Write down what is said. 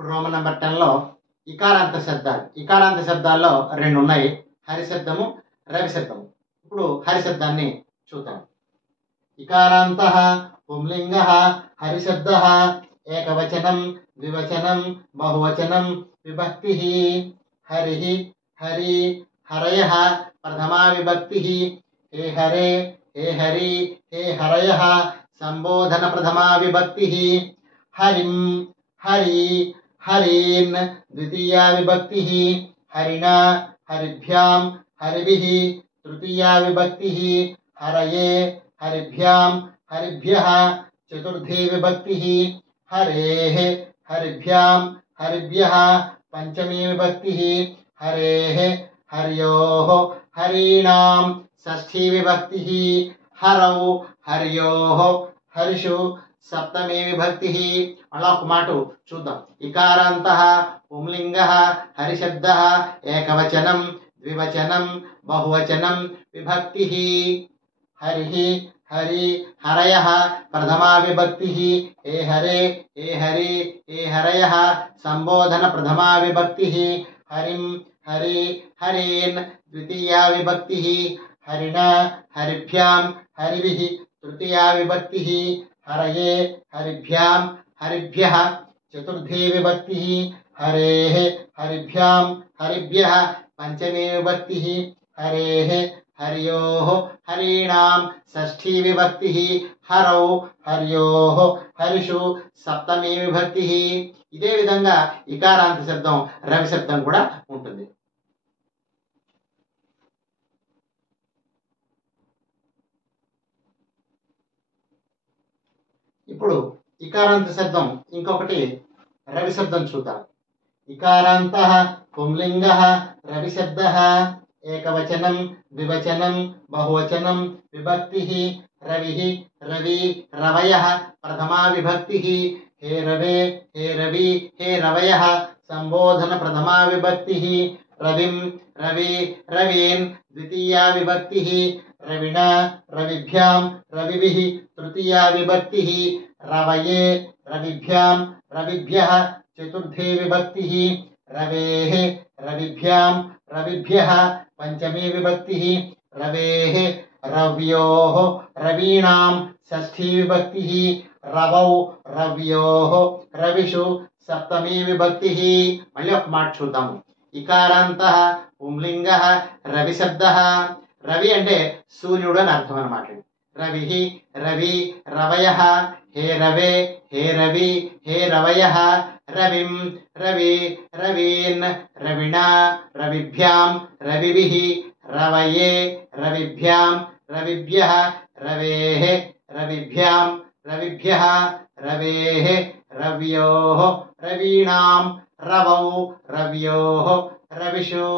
ఇప్పుడు Roman number 10లో ఇకారాంత శబ్దాలు. ఇకారాంత శబ్దాల్లో రెండు ఉన్నాయి, హరి శబ్దము, రవి శబ్దము. ఇప్పుడు హరి శబ్దాన్ని చూద్దాం. ఇకారాంత పుంలింగ హరి శబ్ద ఏకవచనం ద్వివచనం బహువచనం విభక్తి. హరి హరి హరయ ప్రథమా విభక్తి. హే హరే హే హరి హే హరయ సంబోధన ప్రథమా విభక్తి. హరిం హరి హరీన్ ద్వితీయా విభక్తి. హరిణా హరిభ్యాం హరిభిః తృతీయా విభక్తి. హరయే హరిభ్యాం హరిభ్యః చతుర్థీ విభక్తి. హరేః హరిభ్యాం హరిభ్యః పంచమీ విభక్తి. హరేః హర్యోః హరీణాం షష్ఠీ విభక్తి. హరౌ హర్యోః హరిషు సప్తమీ విభక్తి. అలా ఒక మాట చూద్దాం. ఇకారాంత పుంలింగ హరిశబ్ద ఏకవచనం ద్వివచనం బహువచనం విభక్తి. హరి హరి హరయ ప్రథమా విభక్తి. హే హరే హే హరి హే హరయ సంబోధన ప్రథమా విభక్తి. హరిం హరి హరీన్ ద్వితీయా విభక్తి. హరిణా హరిభ్యాం హరిభిః తృతీయా విభక్తి. హరయే హరిభ్యాం హరిభ్యః చతుర్థీ విభక్తి. హరేః హరిభ్యాం హరిభ్యః పంచమీ విభక్తి. హరేః హర్యోః హరీణాం షష్ఠీ విభక్తి. హరౌ హర్యోః హరిషు సప్తమీ విభక్తి. ఇదే విధంగా ఇకారాంత శబ్దం రవి శబ్దం కూడా ఉంటుంది. ఇప్పుడు ఇకారాంత శబ్దం ఇంకొకటి రవి శబ్దం చూద్దాం. ఇకారాంత పుంలింగ రవి శబ్ద ఏకవచనం ద్వివచనం బహువచనం విభక్తి. రవి రవి రవయ ప్రథమా విభక్తి. హే రవే హే రవి హే రవయ సంబోధన ప్రథమా విభక్తి. రవిం రవి రవీన్ ద్వితీయా విభక్తి. రవిణా రవిభ్యాం రవిభిః తృతీయా విభక్తి. రవయే రవిభ్యాం రవిభ్యః చతుర్థీ విభక్తి. రవేః రవిభ్యాం రవిభ్యః పంచమీ విభక్తి. రవేః రవ్యోః రవీణాం షష్ఠీ విభక్తి. రవౌ రవ్యోః రవిషు సప్తమీ విభక్తి. మళ్ళీ ఒక మాట చూద్దాము. ఇకారాంత పుంలింగ రవి శబ్ద. రవి అంటే సూర్యుడు అని అర్థం అన్నమాట. రవి రవి రవయ హే రవే హే రవి హే రవయ. రవిం రవి రవీన్ రవిణా రవిభ్యాం రవిభిః రవయే రవిభ్యాం రవిభ్యః రవేః రవిభ్యాం రవిభ్యః రవేః రవ్యోః రవీణాం రవౌ రవ్యోః రవిషు